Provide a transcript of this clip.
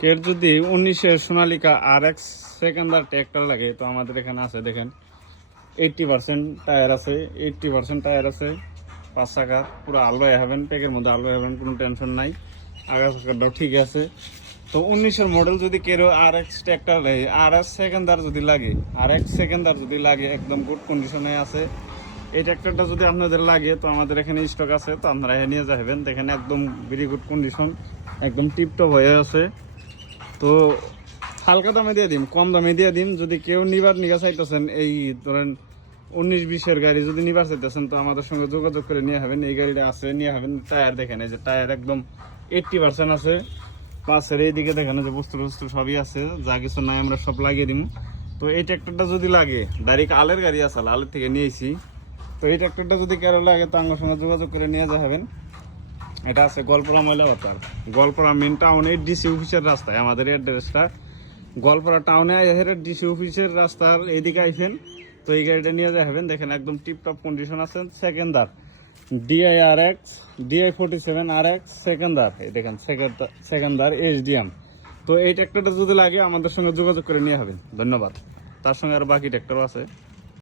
কের যদি 19-এর Sonalika RX সেকেন্ডার tractor লাগে তো আমাদের এখানে আছে, দেখেন 80% টায়ার আছে, 80% টায়ার আছে, 5 চাকা পুরো আলবাই হবেন, প্যাকের মধ্যে আলবাই হবেন, কোনো টেনশন নাই। আগা চাকাটাও ঠিক আছে। তো 19-এর মডেল যদি কেউ RX ট্র্যাক্টর লাগে, RX সেকেন্ডার যদি লাগে, RX সেকেন্ডার যদি লাগে, একদম গুড কন্ডিশনে আছে। এই ট্র্যাক্টরটা যদি আপনাদের লাগে তো আমাদের এখানে স্টক আছে, তো আপনারা নিয়ে যাবেন। দেখেন একদম ভেরি গুড কন্ডিশন, একদম টিপটপ হয়ে আছে। তো হালকা দামে দিয়ে দিন, কম দামে দিয়ে দিন। যদি কেউ নিবার নিয়ে চাইতেছেন, এই ধরেন 19-20-এর গাড়ি যদি নিবার চাইতেছেন তো আমাদের সঙ্গে যোগাযোগ করে নিয়ে হবেন। এই গাড়িটা আছে, নিয়ে হবেন। টায়ার দেখেন, এই যে টায়ার একদম 80% আছে। পাশের এইদিকে দেখেন যে বস্তু সবই আছে, যা কিছু নাই আমরা সব লাগিয়ে দিব। তো এই ট্র্যাক্টরটা যদি লাগে, ডাইরেক্ট আলের গাড়ি আছে, আলের থেকে নিয়েছি। তো এই ট্র্যাক্টরটা যদি কারো লাগে তো আমার সঙ্গে যোগাযোগ করে নিয়ে যাবেন। এটা আছে গোয়ালপাড়া ময়লা বাজার, গোয়ালপাড়া মেন টাউনে ডিসি অফিসের রাস্তায় আমাদের অ্যাড্রেসটা। গোয়ালপাড়া টাউনে এর ডিসি অফিসের রাস্তার এইদিকে আইসেন, তো এই গাড়িটা নিয়ে যাবেন। দেখেন একদম টিপটপ কন্ডিশন আছে, সেকেন্ডার DI DI 47 RX সেকেন্ডার। এই দেখেন সেকেন্ডার SDM। তো এই ট্র্যাক্টরটা যদি লাগে আমাদের সঙ্গে যোগাযোগ করে নিয়ে হবেন। ধন্যবাদ। তার সঙ্গে আর বাকি ট্র্যাক্টরও আছে।